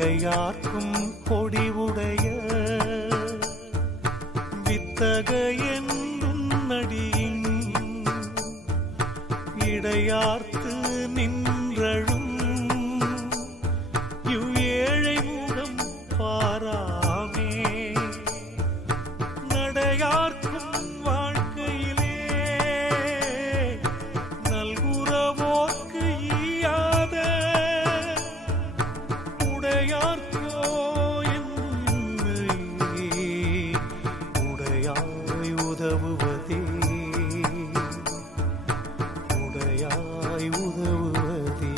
விளையாட்டும் கொடிவுடைய வித்தகையன் நடியின் இடையார்த்து நின்றழு உடையாய் உதவுவதே.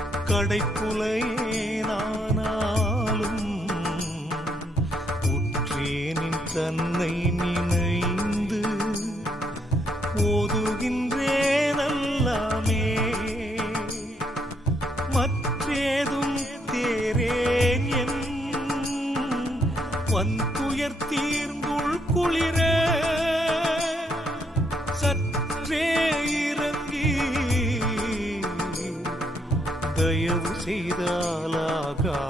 கற்றே தன்னை நினைந்து ஓதுகின்றேன் எல்லாமே மற்றேதும் தேரேன் என் வந்துயர் தீர்ந்துள் குளிர. சற்றே இறங்கி தயவு செய்தாலாகா